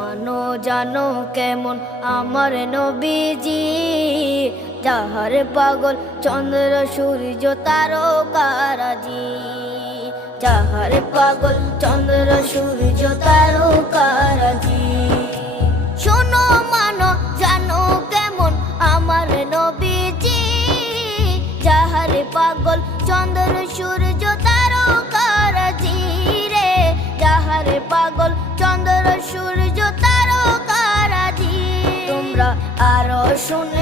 মানো জানো কেমন আমার নবীজি, যাহার পাগল চন্দ্র সূর্য তারকারাজি, যাহার পাগল চন্দ্র সূর্য তারকারাজি। শোনো মানো জানো কেমন আমার নবীজি, যাহার পাগল চন্দ্র সূর্য তারকারাজি রে, যাহার পাগল চন্দ্র সূর্য তারকারাজি। তোমরা আরো শুনে